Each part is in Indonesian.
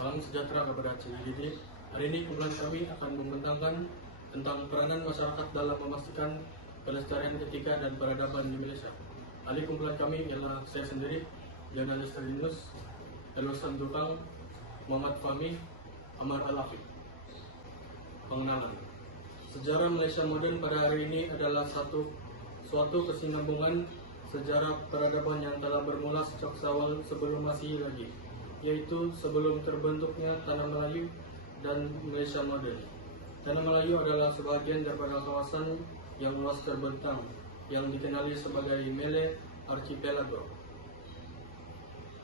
Salam sejahtera kepada Cik Didi. Hari ini kumpulan kami akan membentangkan tentang peranan masyarakat dalam memastikan kelestarian etika dan peradaban di Malaysia. Ahli kumpulan kami ialah saya sendiri, jurnalis Terinus, lulusan Tukang, Muhammad Fahmi, Amar Al-Afif. Pengenalan. Sejarah Malaysia moden pada hari ini adalah suatu kesinambungan sejarah peradaban yang telah bermula sejak awal sebelum Masihi lagi, yaitu sebelum terbentuknya Tanah Melayu dan Malaysia moden. Tanah Melayu adalah sebahagian daripada kawasan yang luas terbentang yang dikenali sebagai Malay Archipelago.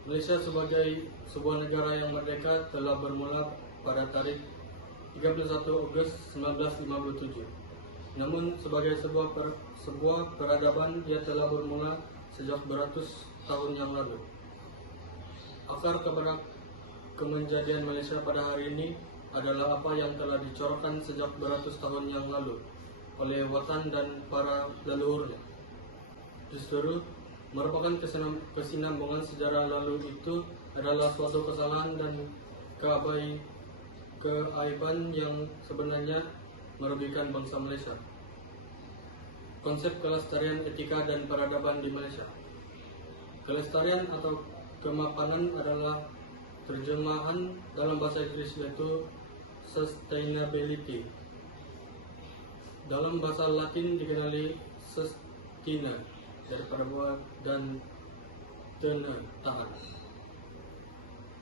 Malaysia sebagai sebuah negara yang merdeka telah bermula pada tarikh 31 Ogos 1957. Namun sebagai sebuah peradaban, ia telah bermula sejak beratus tahun yang lalu. Akar kepada kemenjadian Malaysia pada hari ini adalah apa yang telah dicorokkan sejak beratus tahun yang lalu oleh Watan dan para leluhurnya. Justru merupakan kesinambungan sejarah lalu itu adalah suatu kesalahan dan keaiban yang sebenarnya merugikan bangsa Malaysia. Konsep kelestarian etika dan peradaban di Malaysia. Kelestarian atau kemapanan adalah terjemahan dalam bahasa Inggris, yaitu sustainability. Dalam bahasa Latin dikenali sustina, daripada buat dan tena, tahan.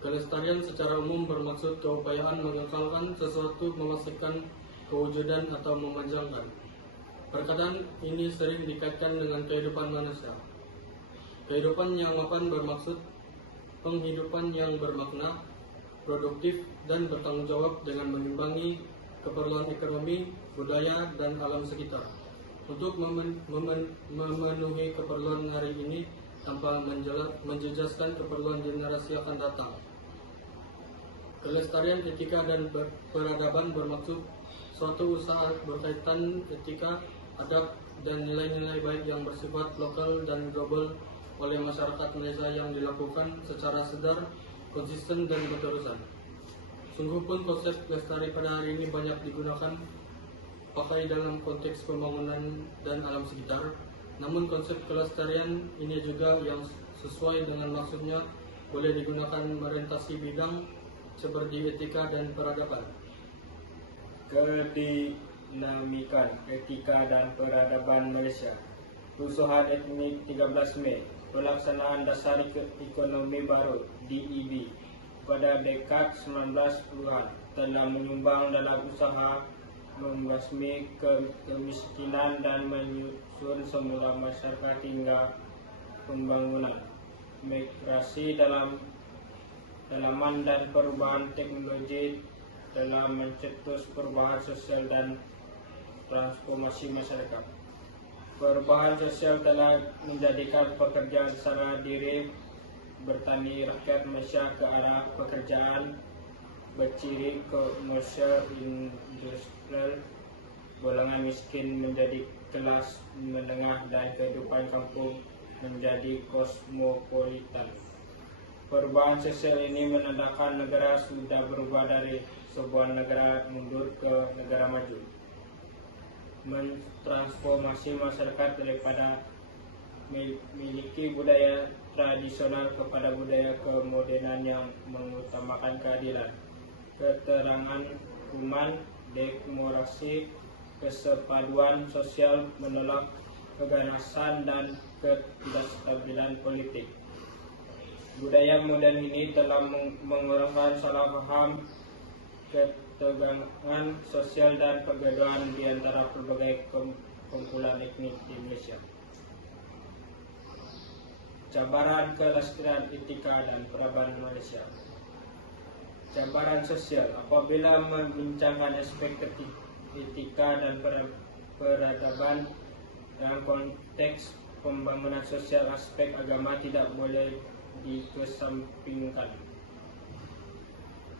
Kelestarian secara umum bermaksud keupayaan mengekalkan sesuatu, memastikan kewujudan atau memanjangkan. Perkataan ini sering dikaitkan dengan kehidupan manusia. Kehidupan yang mapan bermaksud penghidupan yang bermakna, produktif, dan bertanggung jawab dengan menimbangi keperluan ekonomi, budaya, dan alam sekitar untuk memenuhi keperluan hari ini tanpa menjejaskan keperluan generasi akan datang. Kelestarian etika dan peradaban bermaksud suatu usaha berkaitan etika, adab, dan nilai-nilai baik yang bersifat lokal dan global oleh masyarakat Malaysia yang dilakukan secara sedar, konsisten, dan berterusan. Sungguh pun konsep lestari pada hari ini banyak digunakan pakai dalam konteks pembangunan dan alam sekitar. Namun konsep kelestarian ini juga yang sesuai dengan maksudnya boleh digunakan merentasi bidang seperti etika dan peradaban. Kedinamikan etika dan peradaban Malaysia. Rusuhan etnik 13 Mei, pelaksanaan dasar ekonomi baru DEB pada dekad 1990-an telah menyumbang dalam usaha membasmi kemiskinan dan menyusun semula masyarakat hingga pembangunan. Migrasi dalaman dan perubahan teknologi telah mencetus perubahan sosial dan transformasi masyarakat. Perubahan sosial telah menjadikan pekerjaan secara diri bertani rakyat Malaysia ke arah pekerjaan berciri komersial industrial, golongan miskin menjadi kelas menengah, dan kehidupan kampung menjadi kosmopolitan. Perubahan sosial ini menandakan negara sudah berubah dari sebuah negara mundur ke negara maju. Mentransformasi masyarakat daripada memiliki budaya tradisional kepada budaya kemodernan yang mengutamakan keadilan, keterangan human, demokrasi, kesepaduan sosial, menolak keganasan dan ketidakstabilan politik. Budaya moden ini telah mengurangkan salah paham, ketegangan sosial, dan perbedaan di antara berbagai kumpulan etnik di Malaysia. Cabaran kelestarian etika dan peradaban Malaysia. Cabaran sosial. Apabila membincangkan aspek etika dan peradaban dalam konteks pembangunan sosial, aspek agama tidak boleh dikesampingkan.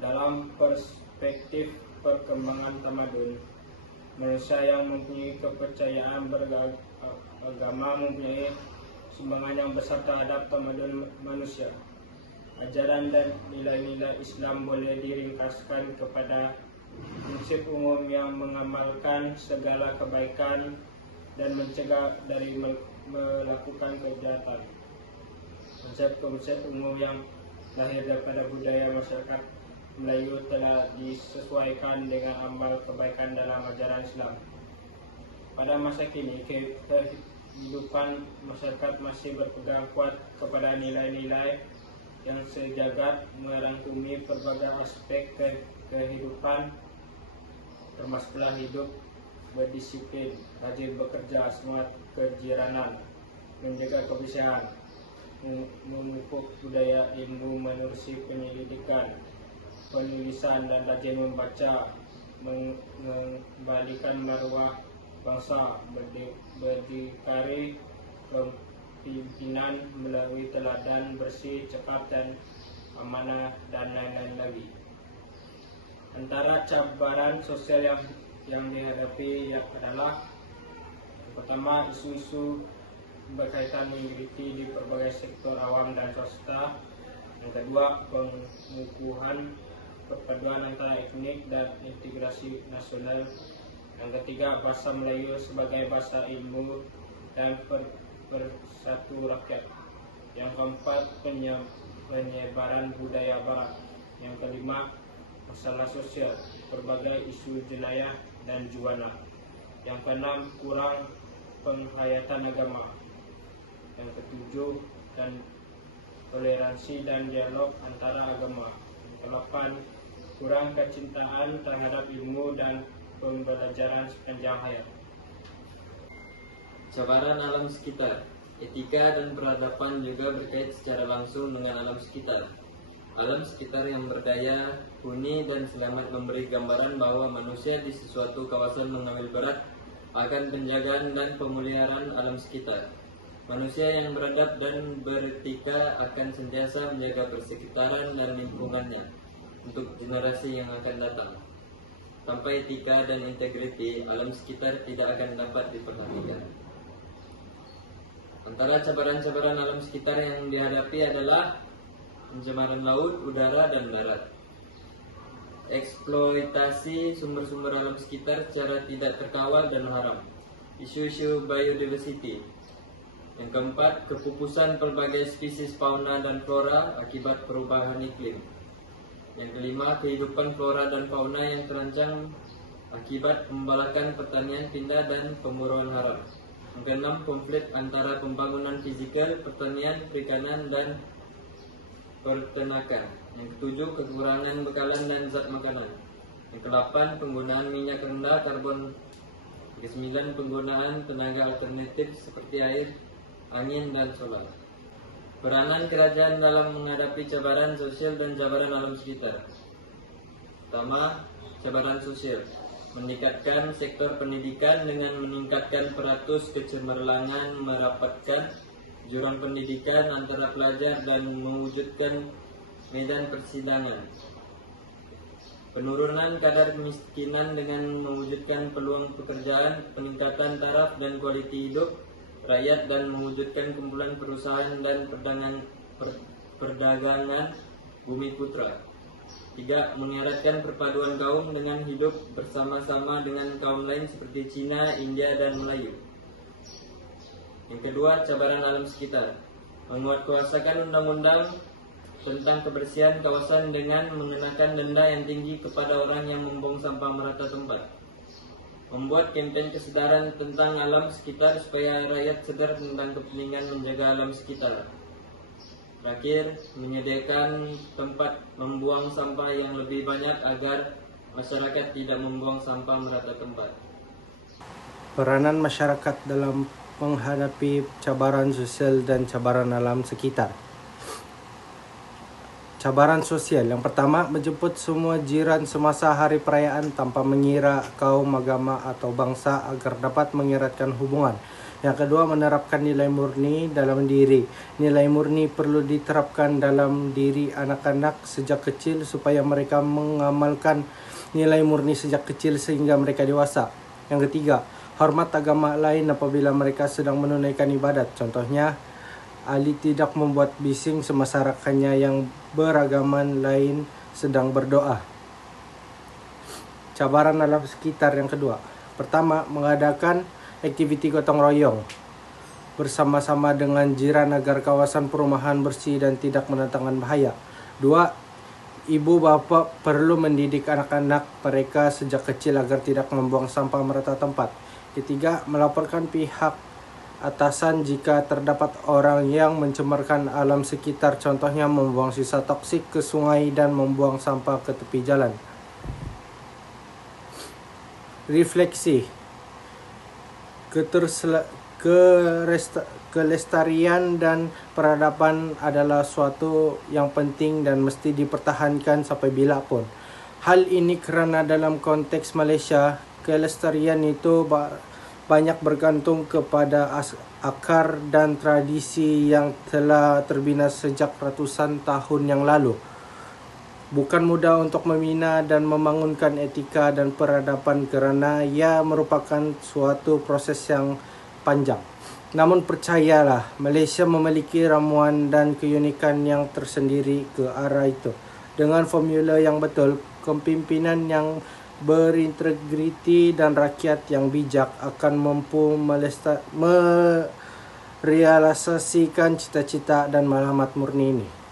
Dalam perspektif perkembangan tamadun, manusia yang mempunyai kepercayaan beragama mempunyai sumbangan yang besar terhadap tamadun manusia. Ajaran dan nilai-nilai Islam boleh diringkaskan kepada prinsip umum yang mengamalkan segala kebaikan dan mencegah dari melakukan kejahatan. Konsep-konsep umum yang lahir daripada budaya masyarakat Melayu telah disesuaikan dengan amal kebaikan dalam ajaran Islam. Pada masa kini, kehidupan masyarakat masih berpegang kuat kepada nilai-nilai yang sejagat merangkumi berbagai aspek kehidupan, termasuklah hidup berdisiplin, rajin bekerja, semangat kejiranan, menjaga kebersihan, memupuk budaya ilmu, menerusi penyelidikan, penulisan dan rajin membaca, mengembalikan maruah bangsa, berdikari pimpinan melalui teladan bersih, cepat dan amanah, dan lain-lain lagi. Antara cabaran sosial yang dihadapi adalah pertama, isu-isu berkaitan minoriti di berbagai sektor awam dan swasta. Yang kedua, pengukuhan perpaduan antara etnik dan integrasi nasional. Yang ketiga, bahasa Melayu sebagai bahasa ilmu dan bersatu rakyat. Yang keempat, penyebaran budaya barat. Yang kelima, masalah sosial, berbagai isu jenayah dan juana. Yang keenam, kurang penghayatan agama. Yang ketujuh, dan toleransi dan dialog antara agama. Yang kedelapan, kurang kecintaan terhadap ilmu dan pembelajaran sepanjang hayat. Cabaran alam sekitar. Etika dan peradaban juga berkait secara langsung dengan alam sekitar. Alam sekitar yang berdaya, huni, dan selamat memberi gambaran bahwa manusia di sesuatu kawasan mengambil berat akan penjagaan dan pemeliharaan alam sekitar. Manusia yang beradab dan beretika akan sentiasa menjaga persekitaran dan lingkungannya untuk generasi yang akan datang. Tanpa etika dan integriti, alam sekitar tidak akan dapat diperhatikan. Antara cabaran-cabaran alam sekitar yang dihadapi adalah pencemaran laut, udara, dan darat. Eksploitasi sumber-sumber alam sekitar secara tidak terkawal dan haram. Isu-isu biodiversity. Yang keempat, kepupusan berbagai spesies fauna dan flora akibat perubahan iklim. Yang kelima, kehidupan flora dan fauna yang terancam akibat pembalakan pertanian pindah dan pemburuan haram. Yang keenam, konflik antara pembangunan fisikal, pertanian, perikanan, dan peternakan. Yang ketujuh, kekurangan bekalan dan zat makanan. Yang kedelapan, penggunaan minyak rendah karbon. Yang kesembilan, penggunaan tenaga alternatif seperti air, angin, dan solar. Peranan kerajaan dalam menghadapi cabaran sosial dan cabaran alam sekitar. Pertama, cabaran sosial. Meningkatkan sektor pendidikan dengan meningkatkan peratus kecemerlangan, merapatkan jurang pendidikan antara pelajar dan mewujudkan medan persidangan. Penurunan kadar kemiskinan dengan mewujudkan peluang pekerjaan, peningkatan taraf dan kualiti hidup rakyat, dan mewujudkan kumpulan perusahaan dan perdagangan bumi putra. 3. Mengeratkan perpaduan kaum dengan hidup bersama-sama dengan kaum lain seperti Cina, India, dan Melayu. Yang kedua, cabaran alam sekitar. Menguatkuasakan undang-undang tentang kebersihan kawasan dengan mengenakan denda yang tinggi kepada orang yang membuang sampah merata tempat. Membuat kampanye kesadaran tentang alam sekitar supaya rakyat sadar tentang kepentingan menjaga alam sekitar. Terakhir, menyediakan tempat membuang sampah yang lebih banyak agar masyarakat tidak membuang sampah merata tempat. Peranan masyarakat dalam menghadapi cabaran sosial dan cabaran alam sekitar. Cabaran sosial. Yang pertama, menjemput semua jiran semasa hari perayaan tanpa mengira kaum, agama, atau bangsa agar dapat mengeratkan hubungan. Yang kedua, menerapkan nilai murni dalam diri. Nilai murni perlu diterapkan dalam diri anak-anak sejak kecil supaya mereka mengamalkan nilai murni sejak kecil sehingga mereka dewasa. Yang ketiga, hormat agama lain apabila mereka sedang menunaikan ibadat. Contohnya, Ali tidak membuat bising semasa rakannya yang beragaman lain sedang berdoa. Cabaran alam sekitar yang kedua. Pertama, mengadakan aktiviti gotong royong bersama-sama dengan jiran agar kawasan perumahan bersih dan tidak mendatangkan bahaya. Dua, ibu bapak perlu mendidik anak-anak mereka sejak kecil agar tidak membuang sampah merata tempat. Ketiga, melaporkan pihak atasan jika terdapat orang yang mencemarkan alam sekitar, contohnya membuang sisa toksik ke sungai dan membuang sampah ke tepi jalan. Refleksi. Kelestarian dan peradaban adalah suatu yang penting dan mesti dipertahankan sampai bila pun. Hal ini kerana dalam konteks Malaysia, kelestarian itu banyak bergantung kepada akar dan tradisi yang telah terbina sejak ratusan tahun yang lalu. Bukan mudah untuk membina dan membangunkan etika dan peradaban kerana ia merupakan suatu proses yang panjang. Namun percayalah, Malaysia memiliki ramuan dan keunikan yang tersendiri ke arah itu. Dengan formula yang betul, kepimpinan yang berintegriti dan rakyat yang bijak akan mampu merealisasikan cita-cita dan matlamat murni ini.